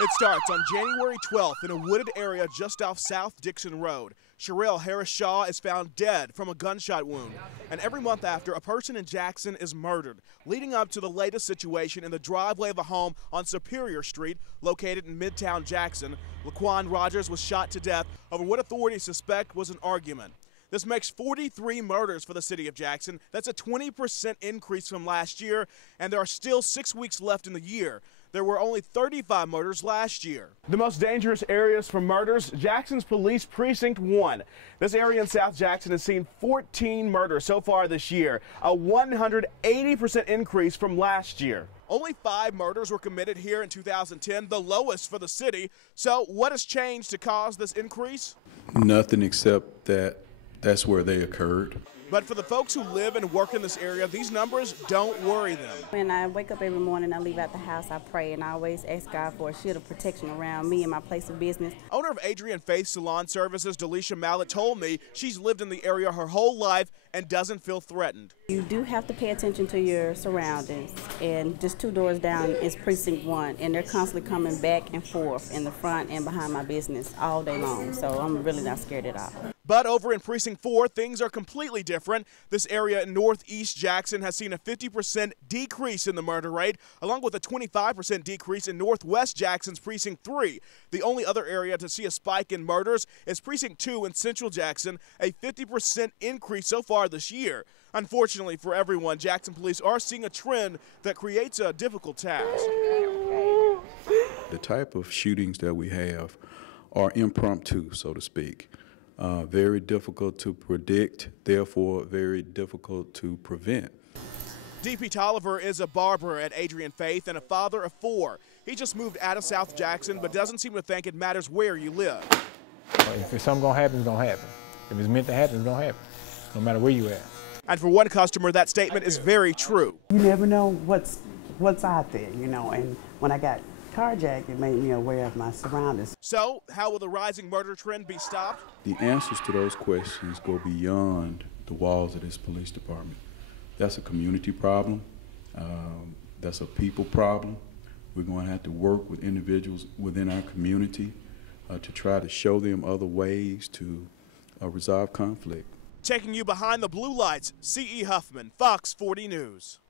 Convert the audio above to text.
It starts on January 12th in a wooded area just off South Dixon Road. Sherelle Harris Shaw is found dead from a gunshot wound. And every month after, a person in Jackson is murdered, leading up to the latest situation in the driveway of a home on Superior Street, located in Midtown Jackson. Laquan Rogers was shot to death over what authorities suspect was an argument. This makes 43 murders for the city of Jackson. That's a 20% increase from last year, and there are still 6 weeks left in the year. There were only 35 murders last year. The most dangerous areas for murders, Jackson's Police Precinct 1. This area in South Jackson has seen 14 murders so far this year, a 180% increase from last year. Only 5 murders were committed here in 2010, the lowest for the city. So what has changed to cause this increase? Nothing except that's where they occurred. But for the folks who live and work in this area, these numbers don't worry them. When I wake up every morning, I leave out the house, I pray, and I always ask God for a shield of protection around me and my place of business. Owner of Adrian Faith Salon Services, Delisha Mallett, told me she's lived in the area her whole life and doesn't feel threatened. You do have to pay attention to your surroundings, and just 2 doors down is Precinct 1, and they're constantly coming back and forth in the front and behind my business all day long, so I'm really not scared at all. But over in Precinct 4, things are completely different. This area in Northeast Jackson has seen a 50% decrease in the murder rate, along with a 25% decrease in Northwest Jackson's Precinct 3. The only other area to see a spike in murders is Precinct 2 in Central Jackson, a 50% increase so far this year. Unfortunately for everyone, Jackson police are seeing a trend that creates a difficult task. The type of shootings that we have are impromptu, so to speak. Very difficult to predict, therefore very difficult to prevent. D.P. Tolliver is a barber at Adrian Faith and a father of 4. He just moved out of South Jackson, but doesn't seem to think it matters where you live. If it's something gonna happen, it's gonna happen. If it's meant to happen, it's gonna happen, no matter where you at. And for one customer, that statement is very true. You never know what's out there, you know, and when I got carjacked, it made me aware of my surroundings. So, how will the rising murder trend be stopped? The answers to those questions go beyond the walls of this police department. That's a community problem. That's a people problem. We're going to have to work with individuals within our community to try to show them other ways to resolve conflict. Taking you behind the blue lights, C.E. Huffman, Fox 40 News.